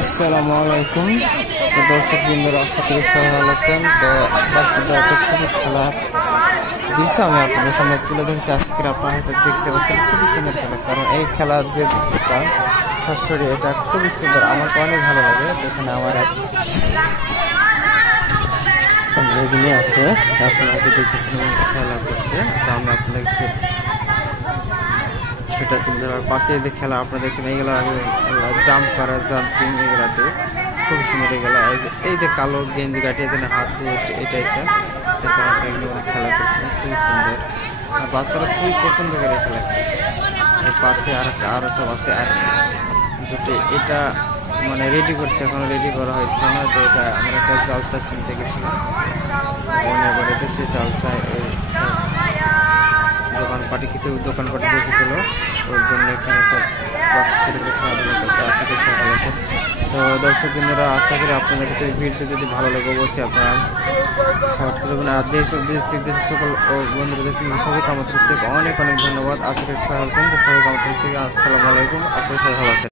আসসালামু আলাইকুম। তো দর্শক বিন্দুরা আশা করি সবাই ভালো আছেন। তো বাচ্চাদের একটা খুবই খেলার দৃশ্য আমি আপনাদের সামনে তুলে ধরছি। আশা করি আপনারা হয়তো দেখতে পাচ্ছেন, খুবই সুন্দর খেলা। কারণ এই খেলার যে দৃশ্যটা শাশুড়ি, এটা খুবই সুন্দর, আমার অনেক ভালো লাগে। এখানে আমার এক এগিয়ে আছে, আপনারা দেখতে খেলা করছে। তো আমি আপনাদের সেটা তুলে ধরার পাশে যে খেলা আপনারা দেখছেন, এইগুলো জাম্প করা, জাম্পিং, এগুলাতে খুব সুন্দর। এগুলো এই যে কালো গেঞ্জি কাটিয়ে যেন হাত দিয়ে এটাই খেলা করছেন, খুবই সুন্দর। আর বাচ্চারা খুবই পছন্দ করে খেলা। পাশে আরো সব আছে। আর দুটো এটা মানে রেডি করছে, এখনো রেডি করা হয়েছিল না। তো এটা আমরা একটা জালসা কিনতে গেছিলাম বোনের বাড়িতে। সেই জালসায় দোকানপাটে কিছু দোকানপাটে বসেছিল, ওর জন্য এখানে সব তো দর্শক বন্ধুরা, আশা করি আপনাদের কাছে ভিডিওটা যদি ভালো লাগে অবশ্যই আপনারা সাপোর্ট করবেন। আর দেশ ও দেশের সকল বন্ধুদের সবাই কামত থেকে অনেক অনেক ধন্যবাদ। আশা করি সবাই ভালো আছেন। তো সবাই কামত থেকে আসসালামু আলাইকুম। আশা করি সবাই ভালো আছেন।